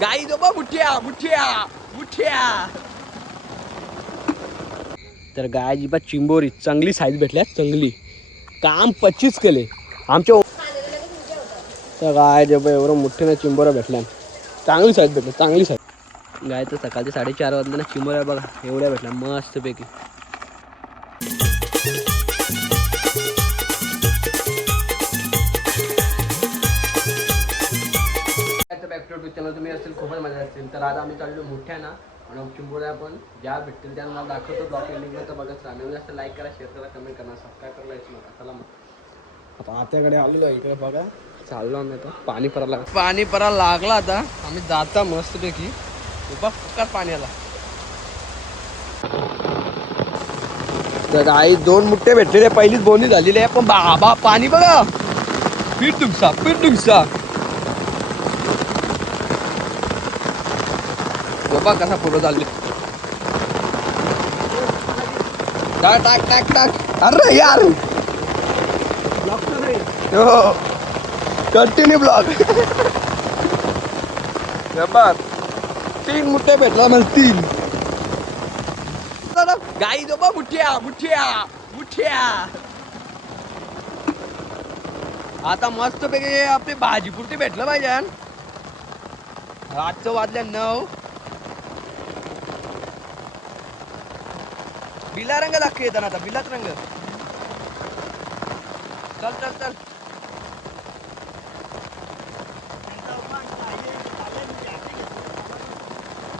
गाई जो मुठ्या मुठ्या मुठ्या. तर गायची बा चिंबोरी चांगली साईज भेटल्या, चांगली काम 25 केले आमच्या. तर गाय जे एवढं मोठ्याने चिंबोऱ्या भेटल्या, चांगली साईज भेटली, चांगली साईज. गाय तर सकाळचे 4:30 वाजले ना, चिंबोऱ्या बघा एवढ्या भेटल्या मस्तपैकी. तुम्ही असेल खूपच मजा असतील. तर आज आम्ही चाललो मोठ्या ना आणि चिंबोऱ्या पण ज्या भेटतील त्या मला दाखवतो. ब्लॉग एंडिंगला तर बघत राहा. नवीन जास्त लाईक करा, शेअर करा, कमेंट करा, सबस्क्राईब करायला विसरू नका. चला मग आता आत्याकडे आलेलो इकडे बघा. चाललो आम्ही आता पाणी परायला लागला आता आम्ही जाता मस्तपैकी. खूप फुकात पाणी आला. तर आई 2 मुठ्ठे भेटलेले, पहिलीच बोनी झालेली आहे. पण बाबा पाणी बघा, पीठ दुखसा बाबा कसा फोटो चालले. टाक टाक टाक टाक. अरे यार हो कंटिन्यू ब्लॉग. 3 मुठ्ठे भेटला मला, 3. गाई जो मुठ्या मुठ्या मुठ्या. आता मस्त पैकी आपली भाजी पुरती भेटलं पाहिजे. रातचं वाजल्या 9. बिला रंग दाखव येताना, आता बिलाच रंग. चल चल चल.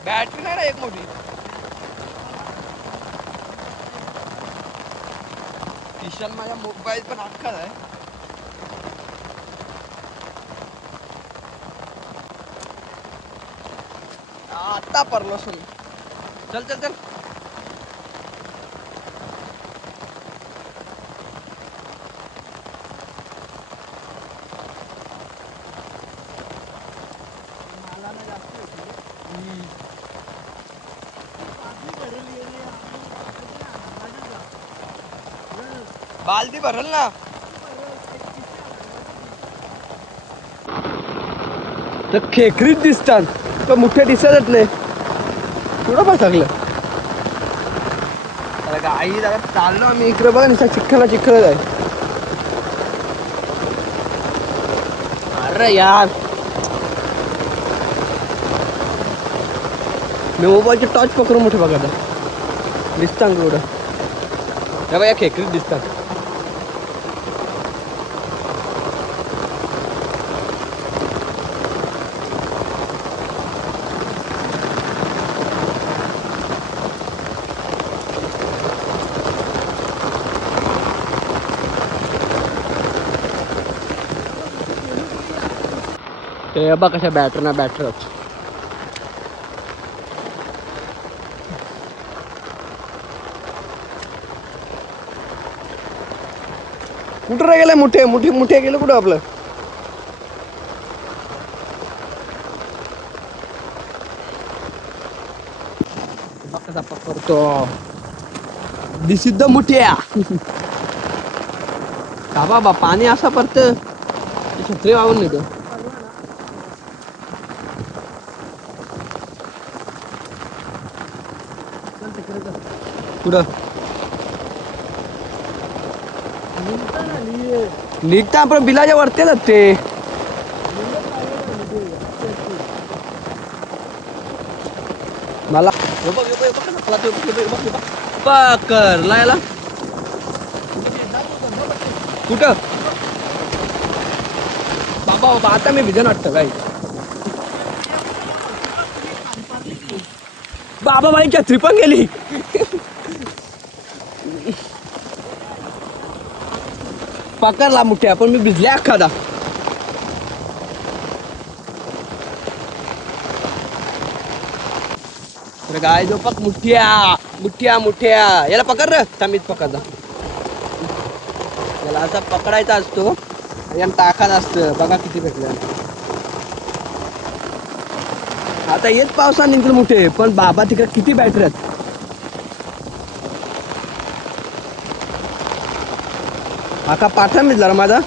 बॅटरी नाही ना एक मोठी. किशन माझ्या मोबाईल पण अख्खा आहे. आता परलो सुरू. चल चल चल. बालदी भरल ना. तर खेकरीच दिसतात, तर मुठ्या दिसतच नाही. कुठं पण सगळं. तर गाई जरा चाललो आम्ही इकडे बघा, निसा चिखल आहे. अरे यार मी मोबाईलचे टॉर्च पकडून मोठे बघा दिसतात कुठं. या बघा या खेकरीत दिसतात. ते बघ कशा बॅटरच. कुठं गेलं मुठे गेलं कुठं आपलं. कसा पकडतो दिसिद्ध मुठ्या. का बाबा पाणी असं पडत, छत्री वाहून नेतो. कुठं निघता आपण बिलाच्या वरती जाते. मला पकर लायला कुठं बाबा बाबा आता मी भिजन वाटतं काय. बाबा माझी छत्री पण गेली. पकडला मुठ्या पण मी भिजल्या एखादा. तर गाय जो पक मुठ्या मुठ्या मुठ्या. याला पकड रे, तमीच पकडला. याला असा पकडायचा असतो, याला टाकायचं असतं. बघा किती भेटलं. आता येत पावसा निघतील मुठे, पण बाबा तिकडे किती बॅटरी आहेत. आका पाठा भिजला माझा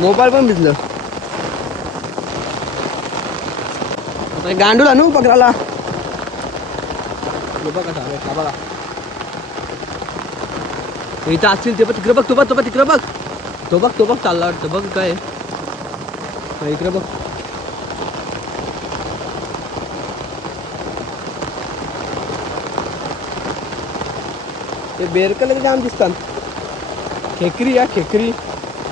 मोबाईल पण भिजलं. गांडूल आणू पकडायला. बघा कसा भेटला बघा. इथं असतील ते पण तिकडे बघ. तो बघ तिकडे बघ. तो बघ चालला वाटतं. बघ काय इकडे बघ. ते बेरकले जाम दिसतात. खेकरी या खेकरी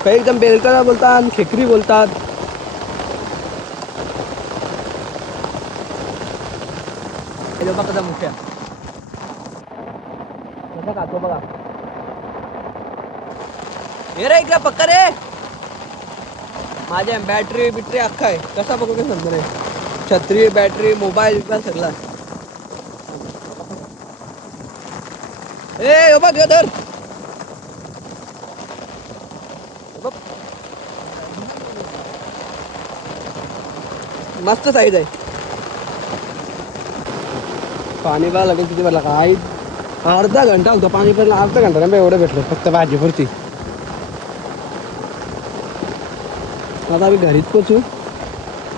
काही एकदम बेरकला बोलतात, खेकरी बोलतात. बघा कसा मोठ्या कसा खातो बघा. हे रे इकडे पक्का रे. माझ्या बॅटरी बिटरी अख्खा आहे. कसा बघू काही समजा नाही. छत्री बॅटरी मोबाईल सगळा. ए बघ धर. मस्त साईज आहे. पाणी बघा लगेच किती भरला काय. अर्धा घंटा होता पाणी पण. अर्धा घंटा नाही एवढं भेटलं फक्त भाजीपुरती. आता आम्ही घरीच पोचू.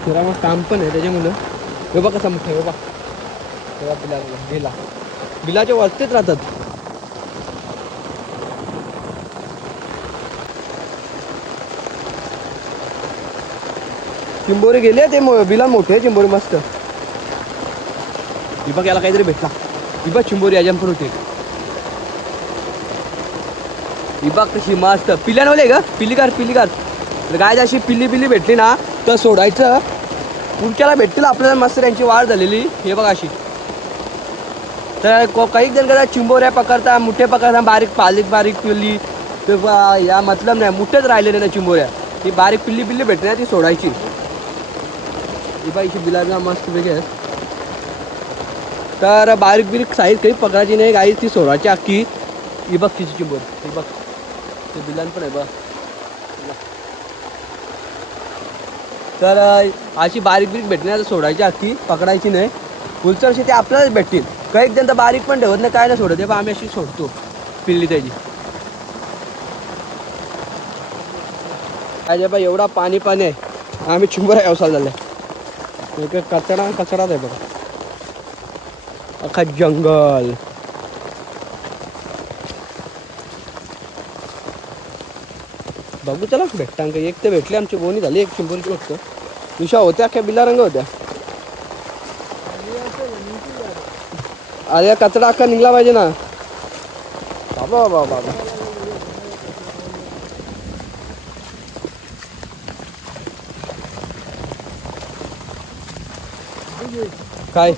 जरा मग काम पण आहे त्याच्यामुळं. हे बघा कसा मोठा. हे बघा बिला बिलाच्या वरतीच राहतात. चिंबोरी गेले ते बिला मोठे चिंबोरी मस्त. ही बघ याला काहीतरी भेटला. ही बघ चिंबोरी अजंपूर होते. ही बघ कशी मस्त पिल्यानवले ग. पिल्लीकार तर गाय अशी पिल्ली भेटली ना तर सोडायचं. पुढच्याला भेटतील आपल्याला. मस्त त्यांची वाढ झालेली. हे बघ अशी. तर काही जण कदा चिंबोऱ्या पकडता, मुठे पकडता. बारीक पिल्ली तर या मतलब नाही. मुठेच राहिलेले ना चिंबोऱ्या. ती बारीक पिल्ली भेटली ना ती सोडायची. ही बाईची बिलाला मस्त वेगळी आहे. तर बारीक साईज काही पकडायची नाही गाई. ती सोडायची अख्खी. ही बघ तिची चिंबोर. ही बघ ते बिलान पण आहे बघ. तर अशी बारीक भेटली तर सोडायची अख्खी. पकडायची नाही. पुढच्या वर्षी ते आपल्यालाच भेटतील. काही जण तर बारीक पण ठेवत नाही काय नाही सोडत. पण आम्ही अशी सोडतो पिल्ली त्याची. काय बा एवढा पाणी आहे. आम्ही चिंबोऱ्या व्यवसाय झालाय. कचडाच आहे बघा. अख्खा जंगल. बघू चला भेटता का. एक तर भेटली आमची गोणी झाली. एक चिंबोरीची फक्त. तुझ्या होत्या अख्ख्या बिला रंग होत्या. अरे कचरा अख्खा निघला पाहिजे ना. बाबा काय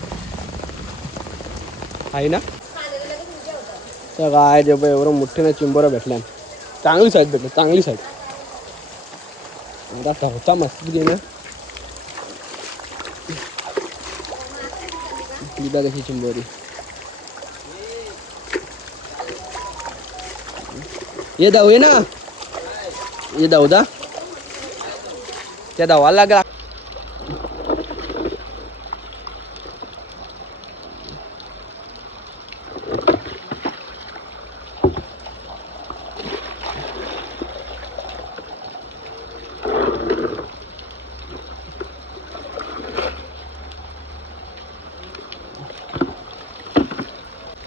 आहे ना. तर काय जे एवढं मोठे चिंबोरा भेटल्या. चांगली साईज भेटली. चांगली साईज. आता होता मस्त गेलं. कशी चिंबोरी. ये धाव ये ना. ये धाव दा. त्या धावाला लागला.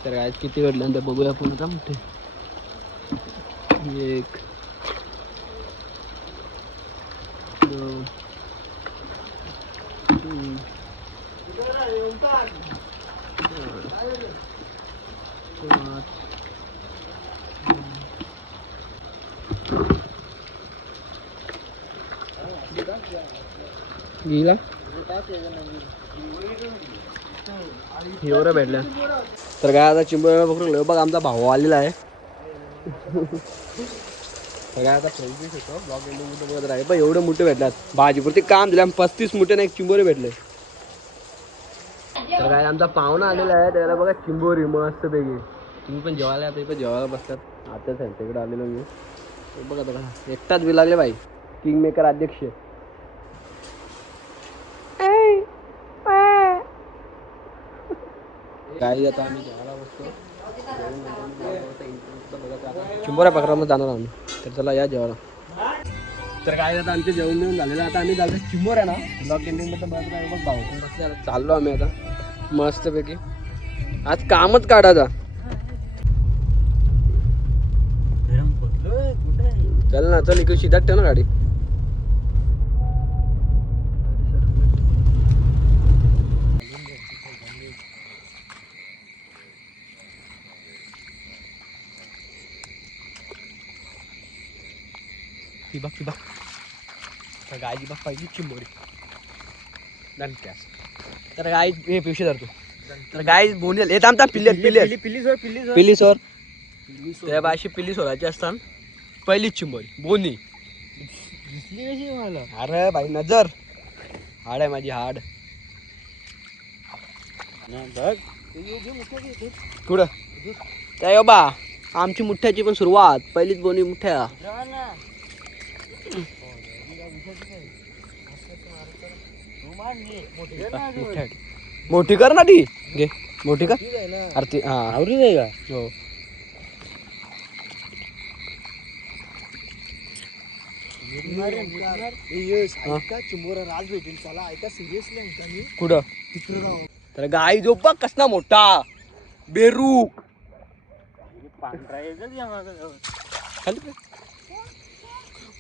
तर आज किती घडल्यानंतर बघूया आपण आता. मोठे 1 2 3 4 गेला एवढं भेटलं. तर काय आता चिंबोऱ्या पकडलं बघ. आमचा भाऊ आलेला आहे. सगळ्या आता फ्रेंडशीप होतो. ब्लॉग एंडिंग बघत राहील. पण एवढे मोठे भेटल्यात. भाजीपुरती काम दिल्या 35 मोठे नाही. एक चिंबोरी भेटले. तर काय आमचा पाहुणा आलेला आहे. त्याला बघा चिंबोरी मस्त पैकी. तुम्ही पण जेवायला आता पण जेवायला बसतात. आताच आहे तिकडे आलेलो मी. बघा बघा एकटाच बी लागले बाई. किंग मेकर अध्यक्ष. काही आता आम्ही जेवायला बसतो. चिंबोऱ्या पकडायला जाणार आम्ही. तर चला या जेवायला. तर काय आता आमचे जेवण जेवण झालेलं आता आम्ही जातो चिंबोर आहे ना ब्लॉक एंडिंग मध्ये बघ भाऊ चाललो आम्ही आता मस्तपैकी आज कामच काढायचा चल ना चल इकडे शिदात ठेव ना गाडी ती बघ तर गायची बघ पहिली चिंबोरी तर गाय हे पिवशी धरतो तर गाय बोनेल येत आमचा पिल्ली सोर त्या बाशी पिल्ली सोराची असतात पहिलीच चिंबोरी बोनी दिसली कशी मला अरे बाई नजर हाड आहे माझी हाड कुठं त्या बा आमची मुठ्याची पण सुरुवात पहिलीच बोनी मुठ्या मोठी कर ना ती घे मोठी कर अरे हा आवरी नाही का हो चिंबोरा राज भेटेल चला ऐका सिरियसली कुठं तर गाय जो बघ कसला मोठा बेरूक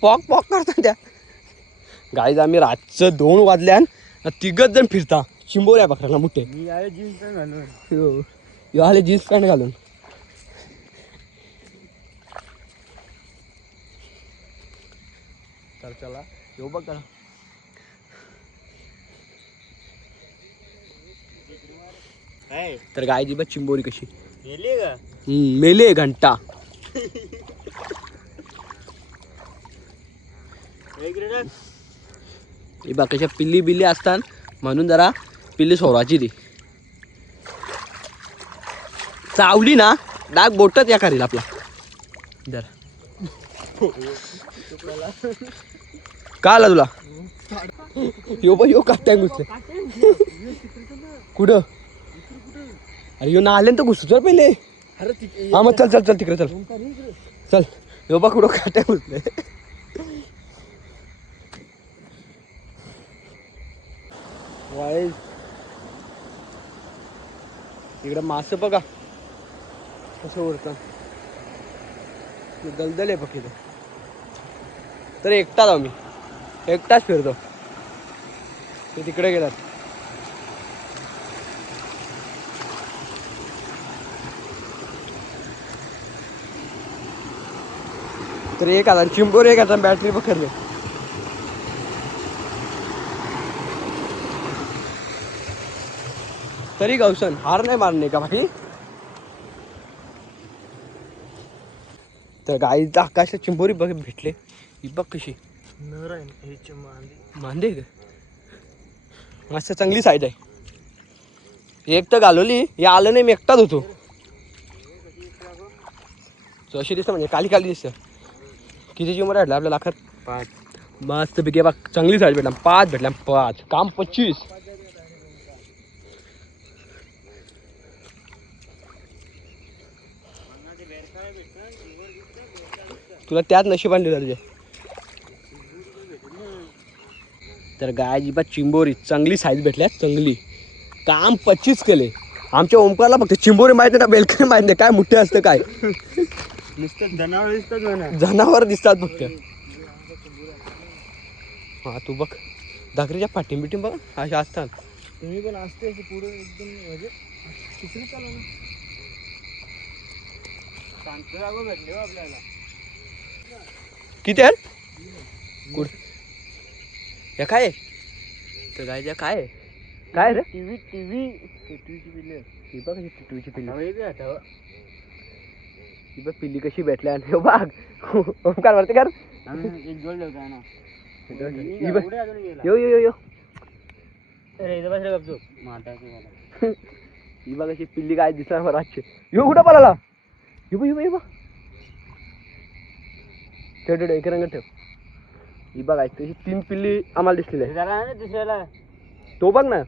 पॉक पॉक करता त्या गाईज आम्ही रातचं 2 वाजल्यान तिघच जण फिरता चिंबोऱ्या बकऱ्याला मोठे जीन्स पॅन्ट घालून आले जीन्स पॅन्ट घालून तर चला येऊ बघ करा तर गायची बघ चिंबोरी कशी मेले घंटा बघ कशा पिल्ली बिल्ली असतात म्हणून जरा पिल्ली सोराची ती चावली ना डाग बोटच या करील आपला जरा का आला तुला यो बा यो काट्या घुसले कुठं अरे यो ना आले तर घुसू चल पहिले हा मग चल चल चल तिकडे चल चल यो बा कुठं काट्या घुसले इकडं मास बघा कसं उडतं दलदल आहे बघ इथं तर एकटाच आम्ही एकटाच फिरतो ते तिकडे गेलात तर एक आता चिंबोर एक आता बॅटरी पकडले तरी गौसन हार नाही मारणे का भाई तर गाईचा आकाशात चिंबोरी बघ भेटले ही बघ कशी मांदे मस्त चांगली साईज आहे एक तर घालवली हे आलं नाही मी एकटाच होतो अशी दिसतं म्हणजे काली काली दिसतं किती चिंबोऱ्या भेटल्या आपल्याला आखर 5 मस्त पैकी बघ चांगली साईज भेटला 5 भेटल्या 5 काम 25 तुला त्यात नशिबान दिलं तुझे तर गायची बा चिंबोरी चांगली साईज भेटल्या चांगली काम 25 केले आमच्या ओमकारला फक्त चिंबोरी माहित नाही ना बेलकरी माहित नाही काय मोठे असतं काय जनावर दिसतात जनावर दिसतात फक्त हा तू बघ दाखरीच्या पाठीम बिटीम बघ अशा असतात तुम्ही पण असते पुढे एकदम म्हणजे भेटले आपल्याला किती आहेत कुठ या काय तर गायच्या काय काय रे टीव्हीची पिल्ली ही बघ टीव्हीची पिल्ली ही बघ पिल्ली कशी भेटल्या आणि बघ ओमकार वरती कर एक जोड ठेवता ना यो यो यो यो ही बघ अशी पिल्ली काय दिसणार मला आजची यो कुठं पळाला यो बघ ठेव एक रंग ठेव ही बघ आहे तशी 3 पिल्ली आम्हाला दिसलेली आहे दुसऱ्याला तो बघ ना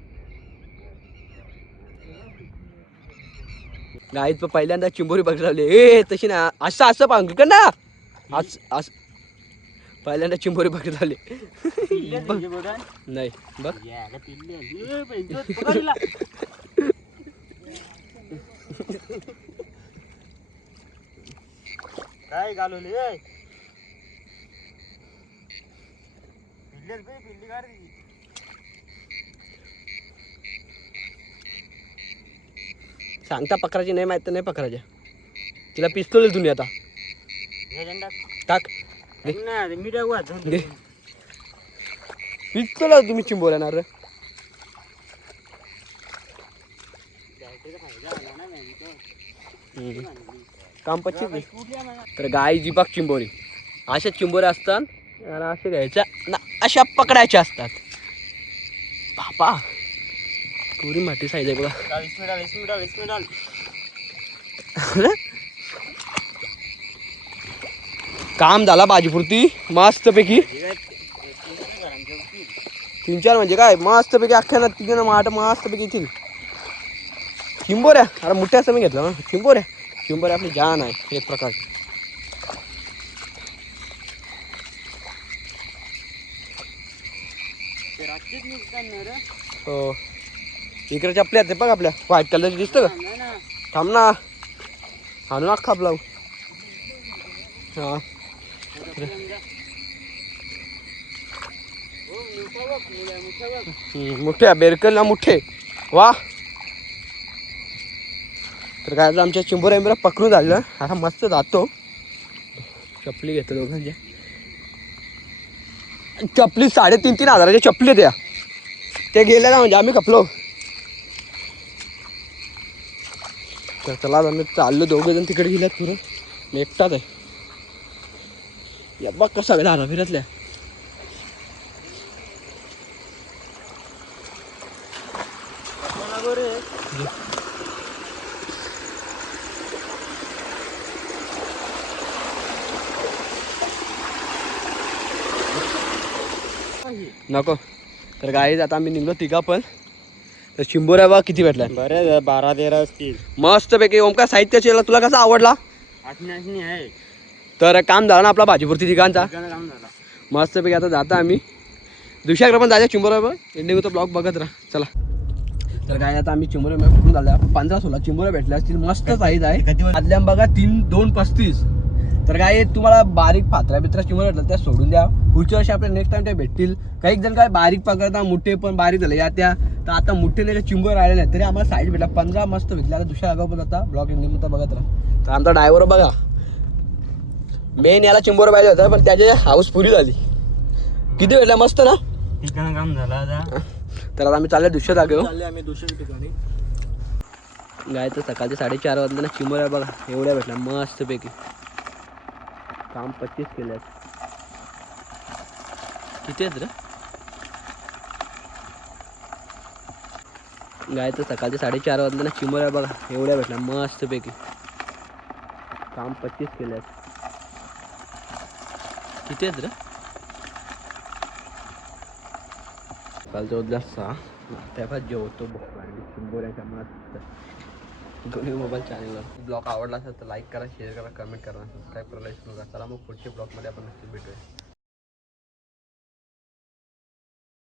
गाईत पहिल्यांदा चिंबोरी बघ लावली ए तशी ना असं पांघ कर ना पहिल्यांदा चिंबोरी बघत झाले नाही बघ काय घालवली सांगता पकडायची नाही माहित तर नाही पकडायच्या तिला पिस्तूल तुम्ही आता टाक दे पिस्तूल तुम्ही चिंबोऱ्याणार रे काम पच्चीस तर गाय जी बघ चिंबोरी अशा चिंबोऱ्या असतात आणि अशा घ्यायच्या ना अशा पकडायच्या असतात बापा पुरी माठी साईज आहे बघा काम झाला भाजीपुरती मस्त पैकी 3-4 म्हणजे काय मस्त पैकी अख्ख्या तिघं माठ मस्त पैकी येतील चिंबोऱ्या अरे मोठ्या असं मी घेतलं ना चिंबोऱ्या आपली जान आहे एक प्रकार हो इकडे चपल्या आहेत बघ आपल्या व्हाईट कलरची दिसतं का थांब ना हाणू ना खाप लावू हा मोठ्या बेरकल ना मोठे वा तर काय आमच्या चिंबोऱ्या पकडून झालं आता मस्त जातो चपली घेतो दोघांच्या चपली 3,500 हजाराच्या चपली त्या ते गेल्या ना म्हणजे आम्ही खपलो तर चला आम्ही चाललो दोघे जण तिकडे गेल्यात पुरं मी एकटाच आहे या बघ कसा झाला फिरतल्या नको तर गाईज आता आम्ही निघलो तिघा पण तर चिंबोऱ्या बा किती भेटल्या बरे 12-13 असतील मस्त पैकी ओमकार साहित्याचे तुला कसा आवडला आहे तर काम झालं ना आपला भाजीपुरती तिघांचा मस्त पैकी आता जाता आम्ही दुसऱ्याकडे पण जायचं चिंबोऱ्या बघ एंडिंग तो ब्लॉग बघत राहा चला तर काय आता आम्ही चिंबोऱ्या कुठून झाल्या 15-16 चिंबोऱ्या भेटल्या असतील मस्त साईज आहे आदल्या बघा 2-35 तर काय तुम्हाला बारीक पात्र्या बित्र्या चिंबोऱ्या भेटल्या त्या सोडून द्या पुढच्या वर्षी आपल्या नेक्स्ट टाइम त्या भेटतील काही जण काय बारीक पकडता मोठे पण बारीक झाले या त्या तर आता मोठे नाही चिंबोर राहिले नाही तरी आम्हाला साईज भेटला 15 मस्त भेटल्या आता दुसऱ्या आगाव पण आता ब्लॉग एंडिंग बघत राहा तर आमचा ड्रायव्हर बघा मेन याला चिंबोर पाहिजे होता पण त्याची हाऊस पुरी झाली किती भेटल्या मस्त ना ठिकाण काम झालं आता तर आता आम्ही चालले दुसऱ्या जागेवर चालले आम्ही दुसऱ्या ठिकाणी गाय तर सकाळचे 4:30 वाजले ना चिंबोऱ्या बघा एवढ्या भेटल्या मस्त पैकी काम 25 केल्यात किती आहेत रे गाय तर सकाळचे 4:30 वाजले ना चिंबोऱ्या बघा एवढ्या भेटल्या मस्त पैकी काम 25 केल्यात किती आहेत रे कालच्या उद्या 6 त्यापास जेवतो चिंबोऱ्याच्या मस्त दोन्ही मोबाईल चॅनलवर ब्लॉग आवडला असेल तर लाईक करा शेअर करा कमेंट करा सबस्क्राईब करायला विसरू नका चला मग पुढच्या ब्लॉगमध्ये आपण नक्की भेटूया